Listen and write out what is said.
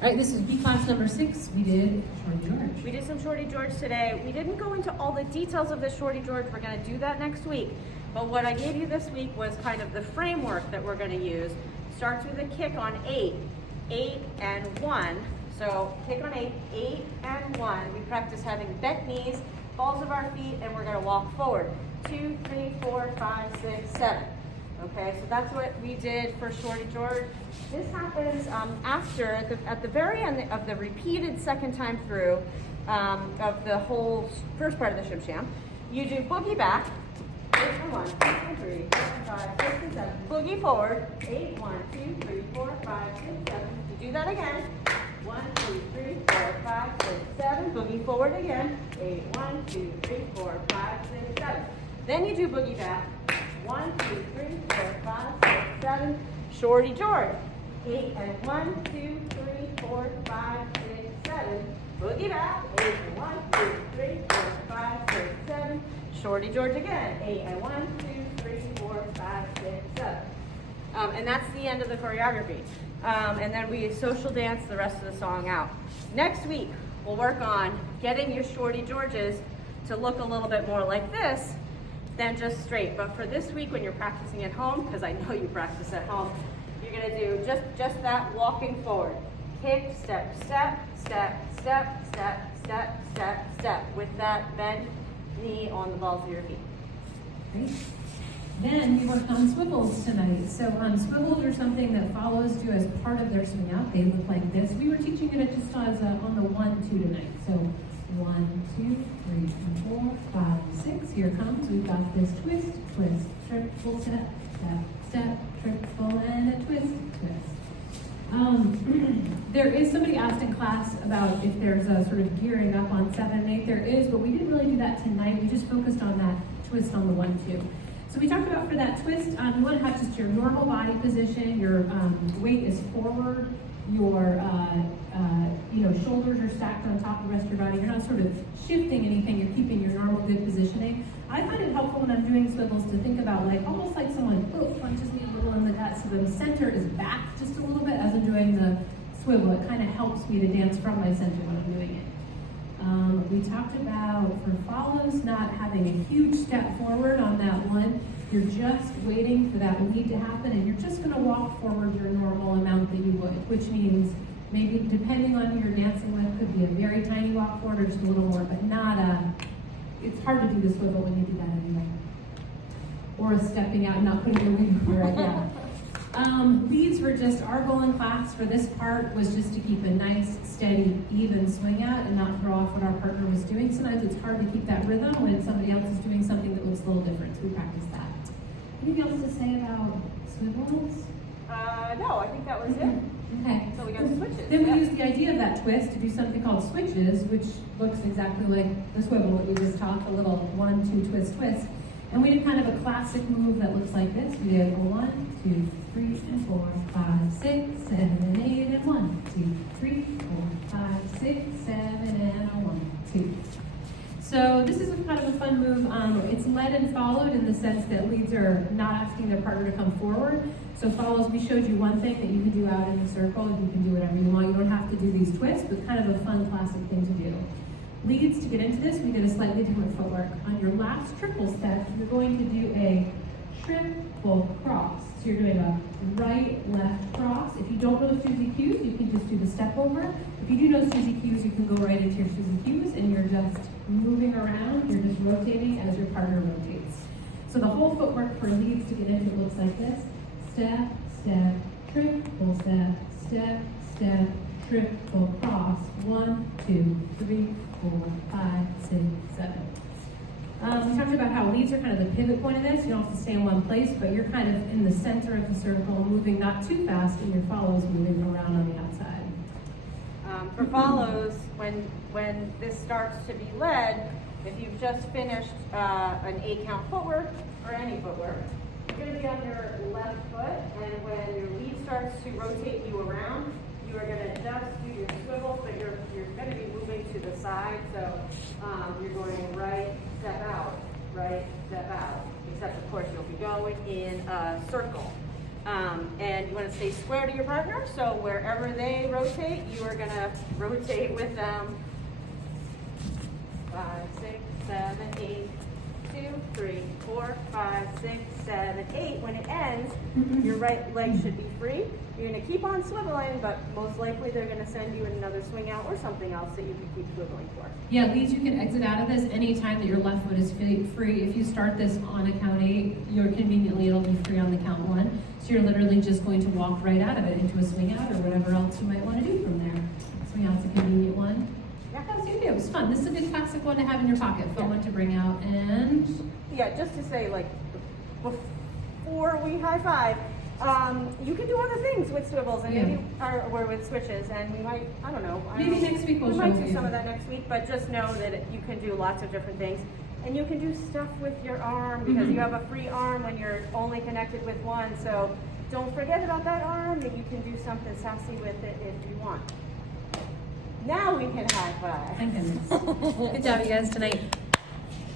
All right, this is B class number 6. We did Shorty George. We did some Shorty George today. We didn't go into all the details of the Shorty George. We're going to do that next week. But what I gave you this week was kind of the framework that we're going to use. Starts with a kick on 8, 8 and 1. So kick on 8, 8 and 1. We practice having bent knees, balls of our feet, and we're going to walk forward. 2, 3, 4, 5, 6, 7. Okay, so that's what we did for Shorty George. This happens after, at the very end of the repeated second time through of the whole first part of the shim sham. You do boogie back, 8 and 1, 2 and 3, 4 and 5, 6 and 7. Boogie forward, 8, 1, 2, 3, 4, 5, 6, 7. You do that again. 1, 2, 3, 4, 5, 6, 7. Boogie forward again. 8, 1, 2, 3, 4, 5, 6, 7. Then you do boogie back. 1, 2, 3, 4, 5, 6, 7. Shorty George. 8 and 1, 2, 3, 4, 5, 6, 7. Boogie back. 8 and 1, 2, 3, 4, 5, 6, 7. Shorty George again. 8 and 1, 2, 3, 4, 5, 6, 7. And that's the end of the choreography. And then we social dance the rest of the song out. Next week, we'll work on getting your Shorty Georges to look a little bit more like this than just straight. But for this week, when you're practicing at home, because I know you practice at home, you're gonna do just that walking forward. Kick, step, step, step, step, step, step, step, step, with that bent knee on the balls of your feet. Great. Then we worked on swivels tonight. So swivels are something that follows do as part of their swing out. They look like this. We were teaching it just as on the 1, 2 tonight. So 1, 2, 3, 4, 5, 6. Here comes. We've got this twist, twist, triple, step, step, step, triple, and a twist, twist. There is somebody asked in class about if there's a sort of gearing up on 7 and 8. There is, but we didn't really do that tonight. We just focused on that twist on the 1, 2. So we talked about for that twist, you want to have just your normal body position. Your weight is forward. Your shoulders are stacked on top of the rest of your body. You're not sort of shifting anything. You're keeping your normal good positioning. I find it helpful when I'm doing swivels to think about almost like someone punches me a little in the gut, so the center is back just a little bit as I'm doing the swivel. It kind of helps me to dance from my center when I'm doing it. We talked about for follows not having a huge step forward on that one. You're just waiting for that lead to happen, and you're just going to walk forward your normal amount that you would, which means maybe depending on who you're dancing with, could be a very tiny walk forward or just a little more, but not it's hard to do the swivel when you do that anyway. Or a stepping out and not putting your weight over it, yeah. Leads were just, our goal in class for this part was just to keep a nice, steady, even swing out and not throw off what our partner was doing. Sometimes it's hard to keep that rhythm when somebody else is doing something that looks a little different, so we practice that. Anything else to say about swivels? No, I think that was it. Okay. So we got switches. Then we used the idea of that twist to do something called switches, which looks exactly like the swivel that we just taught, a little 1, 2, twist, twist. And we did kind of a classic move that looks like this. We did a 1, 2, 3, and 4, 5, 6, 7, and 8, and 1, 2, 3, 4, 5, 6, 7, and a 1, 2. So this is kind of a fun move. It's led and followed in the sense that leads are not asking their partner to come forward. So follows, we showed you one thing that you can do out in the circle. You can do whatever you want. You don't have to do these twists, but kind of a fun classic thing to do. Leads, to get into this, we did a slightly different footwork. On your last triple step, you're going to do a triple cross. So you're doing a right, left cross. If you don't know Suzy Q's, you can just do the step over. If you do know Suzy Q's, you can go right into your Suzy Q's and you're just moving around. You're just rotating as your partner rotates. So the whole footwork for leads to get into looks like this. Step, step, triple step, step, step, triple cross. 1, 2, 3, 4, 5, 6, 7. We talked about how leads are kind of the pivot point of this. You don't have to stay in one place, but you're kind of in the center of the circle, moving not too fast, and your follows moving around on the outside. For follows, when this starts to be led, if you've just finished an 8-count footwork, or any footwork, you're going to be on your left foot, and when your lead starts to rotate you around, you are going to just do your swivel, but you're going to be moving to the side, so you're going right, step out, except of course you'll be going in a circle. And you want to stay square to your partner, so wherever they rotate, you are going to rotate with them. 5, 6, 7, 8, 2, 3, 4, 5, 6, 7, 8. When it ends, your right leg should be free. You're going to keep on swiveling, but most likely they're going to send you in another swing out or something else that you can keep swiveling for. Yeah, leads, you can exit out of this anytime that your left foot is free. If you start this on a count 8, conveniently it'll be free on the count 1. So you're literally just going to walk right out of it into a swing out or whatever else you might want to do from there. Swing out's a convenient one. Yeah. That's you do. It was fun. This is a good classic one to have in your pocket. Fun one to bring out. And yeah, just to say, like, before we high five, you can do other things with swivels and maybe or with switches, and we might, I don't know. Maybe next week we'll we show might do you. some of that next week, but just know that you can do lots of different things. And you can do stuff with your arm because you have a free arm when you're only connected with one. So don't forget about that arm, and you can do something sassy with it if you want. Now we can high five. Thank goodness. Good job, you guys, tonight.